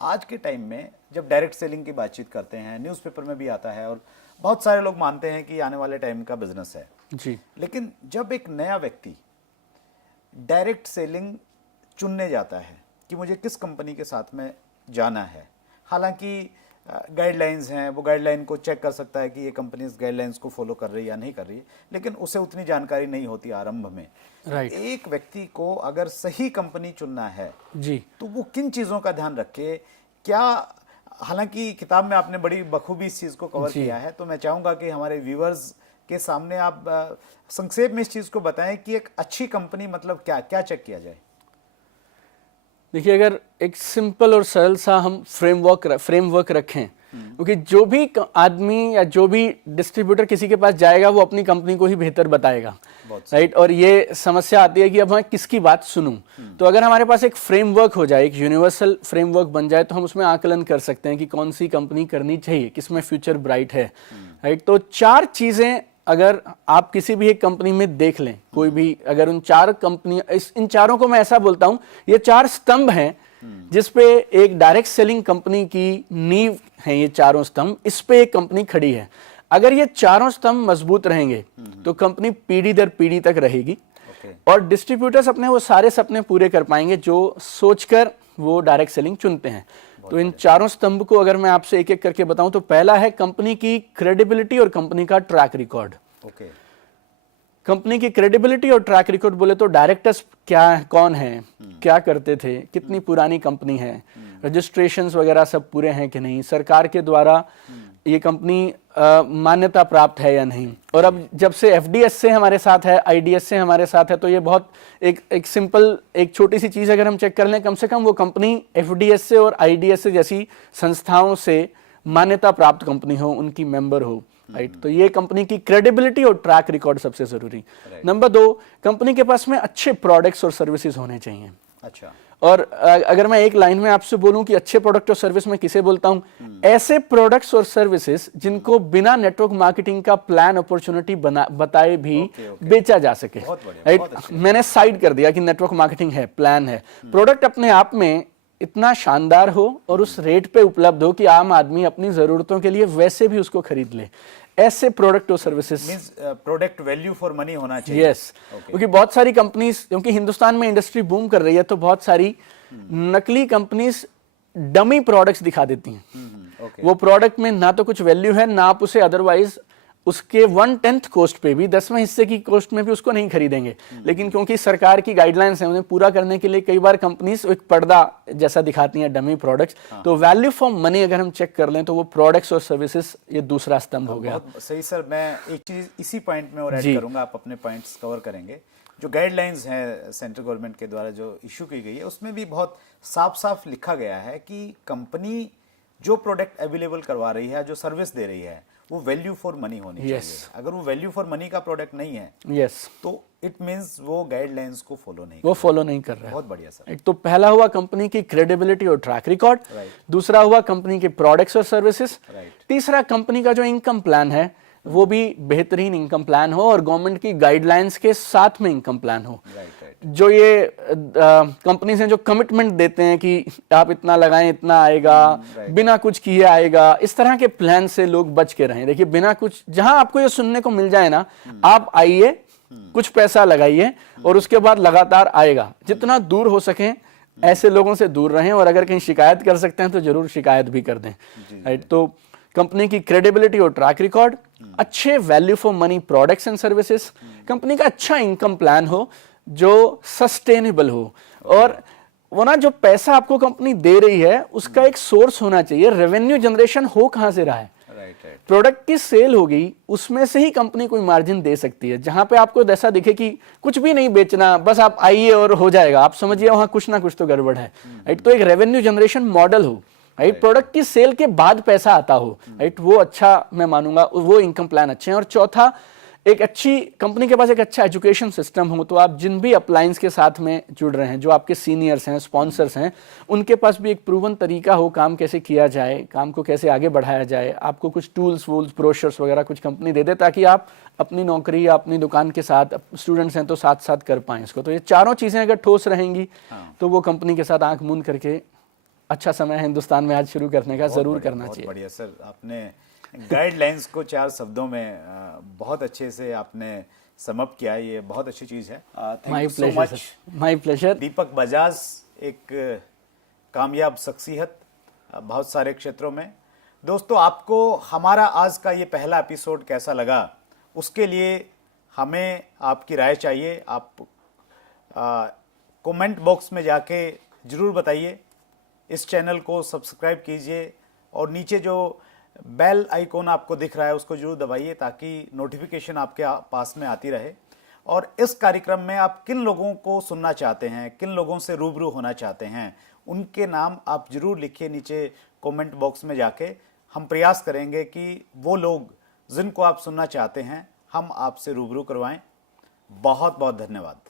आज के टाइम में जब डायरेक्ट सेलिंग की बातचीत करते हैं, न्यूज़पेपर में भी आता है और बहुत सारे लोग मानते हैं कि आने वाले टाइम का बिजनेस है जी। लेकिन जब एक नया व्यक्ति डायरेक्ट सेलिंग चुनने जाता है कि मुझे किस कंपनी के साथ में जाना है, हालांकि गाइडलाइंस हैं, वो गाइडलाइन को चेक कर सकता है कि ये कंपनी इस गाइडलाइंस को फॉलो कर रही है या नहीं कर रही है, लेकिन उसे उतनी जानकारी नहीं होती आरंभ में। राइट। एक व्यक्ति को अगर सही कंपनी चुनना है जी। तो वो किन चीज़ों का ध्यान रखे, क्या, हालांकि किताब में आपने बड़ी बखूबी इस चीज़ को कवर किया है, तो मैं चाहूँगा कि हमारे व्यूअर्स के सामने आप संक्षेप में इस चीज़ को बताएं कि एक अच्छी कंपनी मतलब क्या क्या चेक किया जाए। देखिए, अगर एक सिंपल और सरल सा हम फ्रेमवर्क रखें, क्योंकि जो भी आदमी या जो भी डिस्ट्रीब्यूटर किसी के पास जाएगा वो अपनी कंपनी को ही बेहतर बताएगा, राइट। और ये समस्या आती है कि अब मैं किसकी बात सुनूं। तो अगर हमारे पास एक फ्रेमवर्क हो जाए, एक यूनिवर्सल फ्रेमवर्क बन जाए, तो हम उसमें आकलन कर सकते हैं कि कौन सी कंपनी करनी चाहिए, किसमें फ्यूचर ब्राइट है, राइट। तो 4 चीजें अगर आप किसी भी एक कंपनी में देख लें, कोई भी, अगर उन 4 कंपनी, इन चारों को मैं ऐसा बोलता हूं, ये 4 स्तंभ हैं जिसपे एक डायरेक्ट सेलिंग कंपनी की नींव है। ये चारों स्तंभ, इस पे एक कंपनी खड़ी है। अगर ये चारों स्तंभ मजबूत रहेंगे तो कंपनी पीढ़ी दर पीढ़ी तक रहेगी और डिस्ट्रीब्यूटर्स अपने वो सारे सपने पूरे कर पाएंगे जो सोचकर वो डायरेक्ट सेलिंग चुनते हैं। तो इन चारों स्तंभ को अगर मैं आपसे एक एक करके बताऊं, तो पहला है कंपनी की क्रेडिबिलिटी और कंपनी का ट्रैक रिकॉर्ड। कंपनी की क्रेडिबिलिटी और ट्रैक रिकॉर्ड बोले तो डायरेक्टर्स कौन है, क्या करते थे, कितनी पुरानी कंपनी है, रजिस्ट्रेशंस वगैरह सब पूरे हैं कि नहीं, सरकार के द्वारा ये कंपनी मान्यता प्राप्त है या नहीं। और अब जब से एफडीएस से हमारे साथ है, आईडीएस से हमारे साथ है, तो ये बहुत एक सिंपल, एक छोटी सी चीज अगर हम चेक कर लें, कम से कम वो कंपनी एफडीएस से और आईडीएस से जैसी संस्थाओं से मान्यता प्राप्त कंपनी हो, उनकी मेंबर हो, राइट। तो ये कंपनी की क्रेडिबिलिटी और ट्रैक रिकॉर्ड सबसे जरूरी। नंबर 2, कंपनी के पास में अच्छे प्रोडक्ट्स और सर्विसेज होने चाहिए। अच्छा। और अगर मैं एक लाइन में आपसे बोलूं कि अच्छे प्रोडक्ट और सर्विस में किसे बोलता हूं, ऐसे प्रोडक्ट्स और सर्विसेज जिनको बिना नेटवर्क मार्केटिंग का प्लान अपॉर्चुनिटी बताए भी बेचा जा सके, राइट। मैंने साइड कर दिया कि नेटवर्क मार्केटिंग है, प्लान है, प्रोडक्ट अपने आप में इतना शानदार हो और उस रेट पे उपलब्ध हो कि आम आदमी अपनी जरूरतों के लिए वैसे भी उसको खरीद ले। ऐसे प्रोडक्ट और services, product value for money होना चाहिए। यस। क्योंकि बहुत सारी कंपनीज, क्योंकि हिंदुस्तान में इंडस्ट्री बूम कर रही है, तो बहुत सारी नकली कंपनीज डमी प्रोडक्ट्स दिखा देती हैं। वो प्रोडक्ट में ना तो कुछ वैल्यू है, ना आप उसे अदरवाइज उसके 1/10 कॉस्ट पे भी, 10वें हिस्से की कॉस्ट में भी उसको नहीं खरीदेंगे। लेकिन क्योंकि सरकार की गाइडलाइंस है, उन्हें पूरा करने के लिए कई बार कंपनीज एक पर्दा जैसा दिखाती हैं, डमी प्रोडक्ट्स। तो वैल्यू फॉर मनी अगर हम चेक कर लें तो वो प्रोडक्ट्स और सर्विसेज, ये दूसरा स्तंभ हो गया। बहुत सही सर, मैं एक चीज इसी पॉइंट में और ऐड करूंगा, आप अपने पॉइंट्स कवर करेंगे। जो गाइडलाइंस हैं सेंट्रल गवर्नमेंट के द्वारा जो इशू की गई है, उसमें भी बहुत साफ साफ लिखा गया है कि कंपनी जो प्रोडक्ट अवेलेबल करवा रही है, जो सर्विस दे रही है, वो वैल्यू फॉर मनी होनी चाहिए। अगर वो वैल्यू फॉर मनी का प्रोडक्ट नहीं है, तो इट मींस वो गाइडलाइंस को फॉलो नहीं कर रहा है। बहुत बढ़िया सर। तो पहला हुआ कंपनी की क्रेडिबिलिटी और ट्रैक रिकॉर्ड, दूसरा हुआ कंपनी के प्रोडक्ट्स और सर्विसेज, तीसरा कंपनी का जो इनकम प्लान है वो भी बेहतरीन इनकम प्लान हो और गवर्नमेंट की गाइडलाइंस के साथ में इनकम प्लान हो। जो ये कंपनीज हैं जो कमिटमेंट देते हैं कि आप इतना लगाएं इतना आएगा, बिना कुछ किए आएगा, इस तरह के प्लान से लोग बच के रहें। देखिए, बिना कुछ, जहां आपको ये सुनने को मिल जाए ना, आप आइए, कुछ पैसा लगाइए और उसके बाद लगातार आएगा। जितना दूर हो सके ऐसे लोगों से दूर रहें, और अगर कहीं शिकायत कर सकते हैं तो जरूर शिकायत भी कर दें, राइट। तो कंपनी की क्रेडिबिलिटी और ट्रैक रिकॉर्ड, अच्छे value for money products and services, company का अच्छा इनकम प्लान हो जो सस्टेनेबल हो, और वो ना जो पैसा आपको कंपनी दे रही है उसका एक सोर्स होना चाहिए। रेवेन्यू जनरेशन हो कहां से रहा है, प्रोडक्ट की सेल होगी, उसमें से ही कंपनी कोई मार्जिन दे सकती है। जहां पे आपको ऐसा दिखे कि कुछ भी नहीं बेचना, बस आप आइए और हो जाएगा, आप समझिए वहां कुछ ना कुछ तो गड़बड़ है, राइट। तो एक रेवेन्यू जनरेशन मॉडल हो, राइट, प्रोडक्ट की सेल के बाद पैसा आता हो, राइट, वो अच्छा मैं मानूंगा, वो इनकम प्लान अच्छे हैं। और चौथा, एक अच्छी कंपनी के पास एक अच्छा एजुकेशन सिस्टम हो। तो आप जिन भी अप्लायंस के साथ में जुड़ रहे हैं, जो आपके सीनियर्स हैं, स्पॉन्सर्स हैं, उनके पास भी एक प्रूवन तरीका हो, काम कैसे किया जाए, काम को कैसे आगे बढ़ाया जाए। आपको कुछ टूल्स वूल्स ब्रोशर्स वगैरह कुछ कंपनी दे दे, ताकि आप अपनी नौकरी या अपनी दुकान के साथ, स्टूडेंट्स हैं तो साथ साथ कर पाएं इसको। तो ये चारों चीजें अगर ठोस रहेंगी तो वो कंपनी के साथ आंख मूंद करके अच्छा समय है हिंदुस्तान में आज शुरू करने का, ज़रूर करना बहुत चाहिए। बढ़िया सर, आपने गाइडलाइंस को 4 शब्दों में बहुत अच्छे से आपने समअप किया, ये बहुत अच्छी चीज़ है। Thank my you so pleasure much. Sir, my pleasure. Deepak Bajaj एक कामयाब शख्सियत बहुत सारे क्षेत्रों में। दोस्तों, आपको हमारा आज का ये पहला एपिसोड कैसा लगा, उसके लिए हमें आपकी राय चाहिए। आप कमेंट बॉक्स में जाके ज़रूर बताइए। इस चैनल को सब्सक्राइब कीजिए और नीचे जो बेल आइकॉन आपको दिख रहा है उसको जरूर दबाइए ताकि नोटिफिकेशन आपके पास में आती रहे। और इस कार्यक्रम में आप किन लोगों को सुनना चाहते हैं, किन लोगों से रूबरू होना चाहते हैं, उनके नाम आप जरूर लिखिए नीचे कमेंट बॉक्स में जाके। हम प्रयास करेंगे कि वो लोग जिनको आप सुनना चाहते हैं हम आपसे रूबरू करवाएं। बहुत बहुत धन्यवाद।